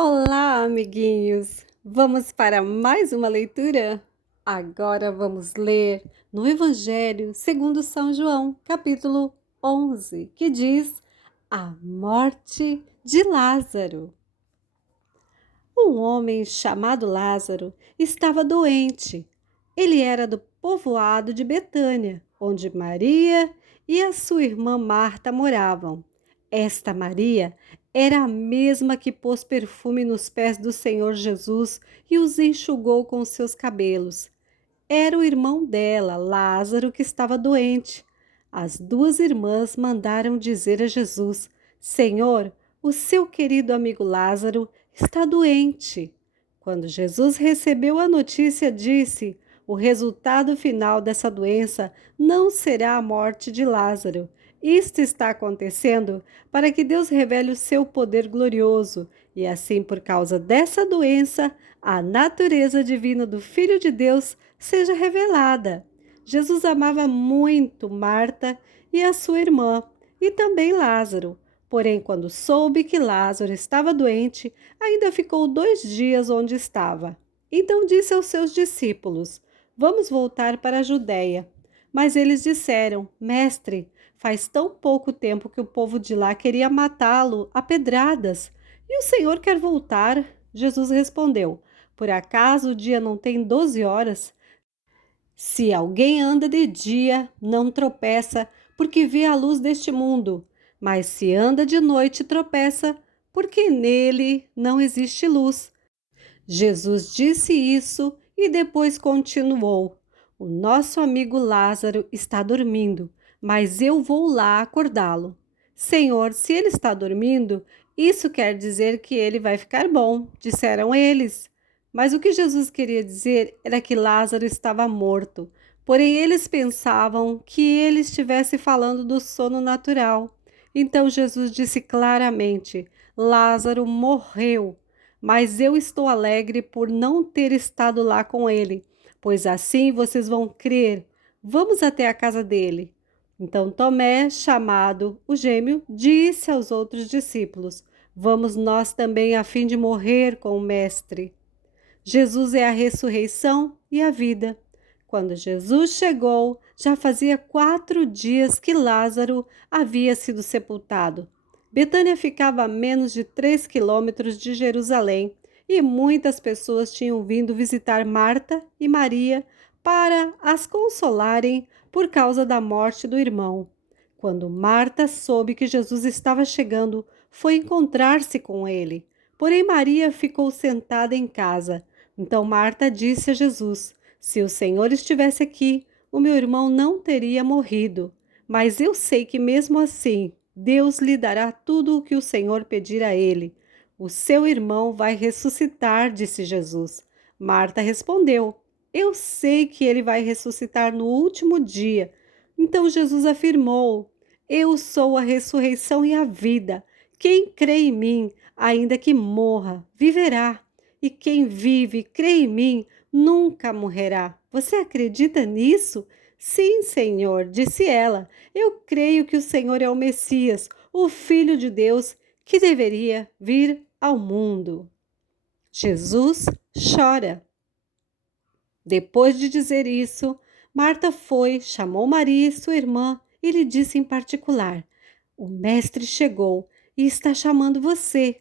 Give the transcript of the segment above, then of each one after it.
Olá, amiguinhos! Vamos para mais uma leitura? Agora vamos ler no Evangelho segundo São João, capítulo 11, que diz a morte de Lázaro. Um homem chamado Lázaro estava doente. Ele era do povoado de Betânia, onde Maria e a sua irmã Marta moravam. Esta Maria era a mesma que pôs perfume nos pés do Senhor Jesus e os enxugou com seus cabelos. Era o irmão dela, Lázaro, que estava doente. As duas irmãs mandaram dizer a Jesus: Senhor, o seu querido amigo Lázaro está doente. Quando Jesus recebeu a notícia, disse: o resultado final dessa doença não será a morte de Lázaro. Isto está acontecendo para que Deus revele o seu poder glorioso e assim, por causa dessa doença, a natureza divina do Filho de Deus seja revelada. Jesus amava muito Marta e a sua irmã, e também Lázaro. Porém, quando soube que Lázaro estava doente, ainda ficou 2 dias onde estava. Então disse aos seus discípulos: Vamos voltar para a Judéia. Mas eles disseram: Mestre, faz tão pouco tempo que o povo de lá queria matá-lo a pedradas. E o Senhor quer voltar? Jesus respondeu: Por acaso o dia não tem 12 horas? Se alguém anda de dia, não tropeça, porque vê a luz deste mundo. Mas se anda de noite, tropeça, porque nele não existe luz. Jesus disse isso e depois continuou: O nosso amigo Lázaro está dormindo, mas eu vou lá acordá-lo. Senhor, se ele está dormindo, isso quer dizer que ele vai ficar bom, disseram eles. Mas o que Jesus queria dizer era que Lázaro estava morto. Porém, eles pensavam que ele estivesse falando do sono natural. Então Jesus disse claramente: Lázaro morreu. Mas eu estou alegre por não ter estado lá com ele, pois assim vocês vão crer. Vamos até a casa dele. Então Tomé, chamado o gêmeo, disse aos outros discípulos: Vamos nós também a fim de morrer com o Mestre. Jesus é a ressurreição e a vida. Quando Jesus chegou, já fazia 4 dias que Lázaro havia sido sepultado. Betânia ficava a menos de 3 quilômetros de Jerusalém e muitas pessoas tinham vindo visitar Marta e Maria para as consolarem por causa da morte do irmão. Quando Marta soube que Jesus estava chegando, foi encontrar-se com ele. Porém, Maria ficou sentada em casa. Então Marta disse a Jesus: Se o Senhor estivesse aqui, o meu irmão não teria morrido. Mas eu sei que mesmo assim, Deus lhe dará tudo o que o Senhor pedir a ele. O seu irmão vai ressuscitar, disse Jesus. Marta respondeu: Eu sei que ele vai ressuscitar no último dia. Então Jesus afirmou: Eu sou a ressurreição e a vida. Quem crê em mim, ainda que morra, viverá. E quem vive e crê em mim, nunca morrerá. Você acredita nisso? Sim, Senhor, disse ela. Eu creio que o Senhor é o Messias, o Filho de Deus, que deveria vir ao mundo. Jesus chora. Depois de dizer isso, Marta foi, chamou Maria, sua irmã, e lhe disse em particular: O mestre chegou e está chamando você.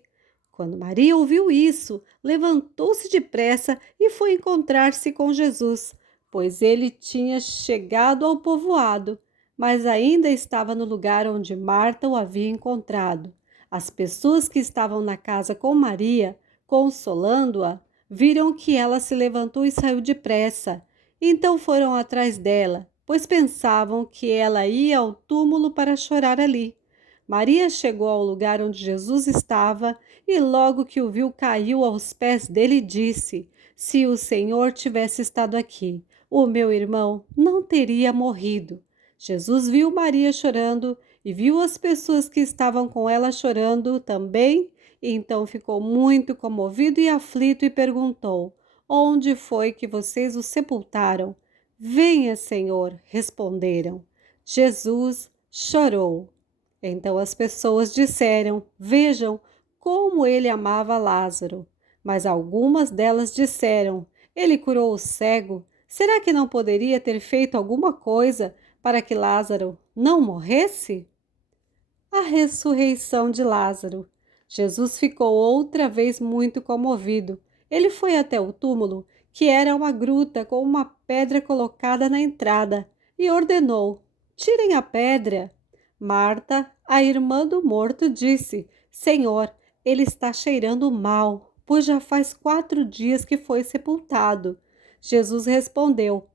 Quando Maria ouviu isso, levantou-se depressa e foi encontrar-se com Jesus, pois ele tinha chegado ao povoado, mas ainda estava no lugar onde Marta o havia encontrado. As pessoas que estavam na casa com Maria, consolando-a, viram que ela se levantou e saiu depressa. Então foram atrás dela, pois pensavam que ela ia ao túmulo para chorar ali. Maria chegou ao lugar onde Jesus estava e logo que o viu caiu aos pés dele e disse: Se o Senhor tivesse estado aqui, o meu irmão não teria morrido. Jesus viu Maria chorando e viu as pessoas que estavam com ela chorando também, e então ficou muito comovido e aflito e perguntou: Onde foi que vocês o sepultaram? Venha, Senhor, responderam. Jesus chorou. Então as pessoas disseram: Vejam como ele amava Lázaro. Mas algumas delas disseram: Ele curou o cego. Será que não poderia ter feito alguma coisa para que Lázaro não morresse? A ressurreição de Lázaro. Jesus ficou outra vez muito comovido. Ele foi até o túmulo, que era uma gruta com uma pedra colocada na entrada, e ordenou: Tirem a pedra. Marta, a irmã do morto, disse: Senhor, ele está cheirando mal, pois já faz 4 dias que foi sepultado. Jesus respondeu: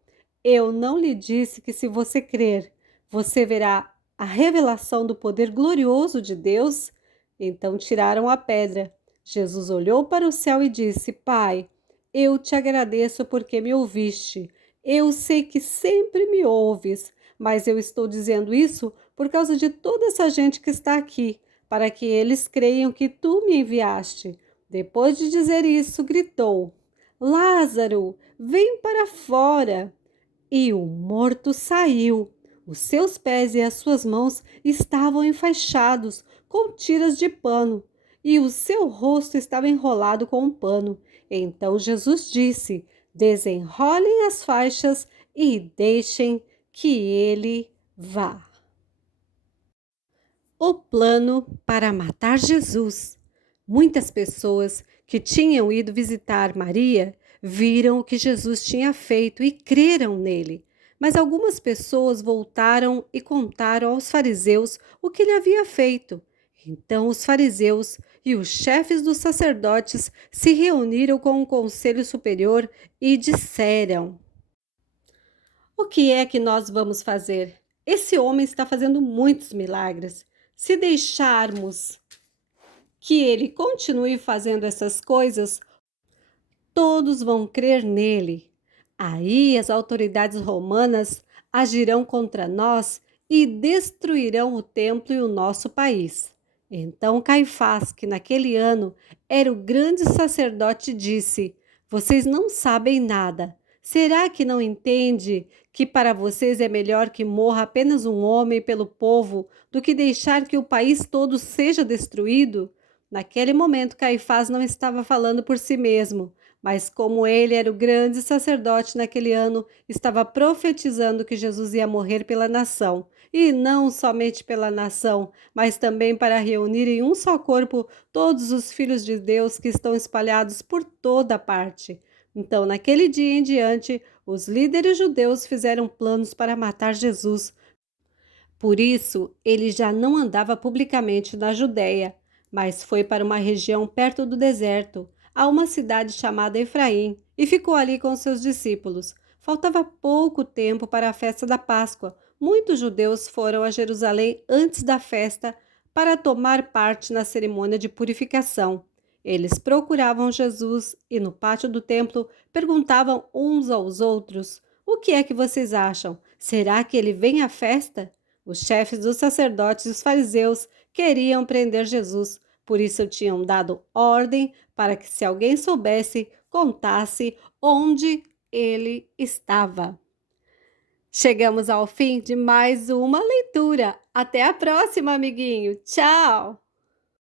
Eu não lhe disse que, se você crer, você verá a revelação do poder glorioso de Deus? Então tiraram a pedra. Jesus olhou para o céu e disse: Pai, eu te agradeço porque me ouviste. Eu sei que sempre me ouves, mas eu estou dizendo isso por causa de toda essa gente que está aqui, para que eles creiam que tu me enviaste. Depois de dizer isso, gritou: Lázaro, vem para fora. E o morto saiu. Os seus pés e as suas mãos estavam enfaixados com tiras de pano, e o seu rosto estava enrolado com um pano. Então Jesus disse: Desenrolem as faixas e deixem que ele vá. O plano para matar Jesus. Muitas pessoas que tinham ido visitar Maria viram o que Jesus tinha feito e creram nele. Mas algumas pessoas voltaram e contaram aos fariseus o que ele havia feito. Então os fariseus e os chefes dos sacerdotes se reuniram com o conselho superior e disseram: O que é que nós vamos fazer? Esse homem está fazendo muitos milagres. Se deixarmos que ele continue fazendo essas coisas, todos vão crer nele. Aí as autoridades romanas agirão contra nós e destruirão o templo e o nosso país. Então Caifás, que naquele ano era o grande sacerdote, disse: Vocês não sabem nada. Será que não entende que para vocês é melhor que morra apenas um homem pelo povo do que deixar que o país todo seja destruído? Naquele momento, Caifás não estava falando por si mesmo, mas como ele era o grande sacerdote naquele ano, estava profetizando que Jesus ia morrer pela nação. E não somente pela nação, mas também para reunir em um só corpo todos os filhos de Deus que estão espalhados por toda parte. Então, naquele dia em diante, os líderes judeus fizeram planos para matar Jesus. Por isso, ele já não andava publicamente na Judéia, mas foi para uma região perto do deserto, a uma cidade chamada Efraim, e ficou ali com seus discípulos. Faltava pouco tempo para a festa da Páscoa. Muitos judeus foram a Jerusalém antes da festa para tomar parte na cerimônia de purificação. Eles procuravam Jesus e, no pátio do templo, perguntavam uns aos outros: O que é que vocês acham? Será que ele vem à festa? Os chefes dos sacerdotes e os fariseus queriam prender Jesus, por isso tinham dado ordem para que, se alguém soubesse, contasse onde ele estava. Chegamos ao fim de mais uma leitura. Até a próxima, amiguinho. Tchau!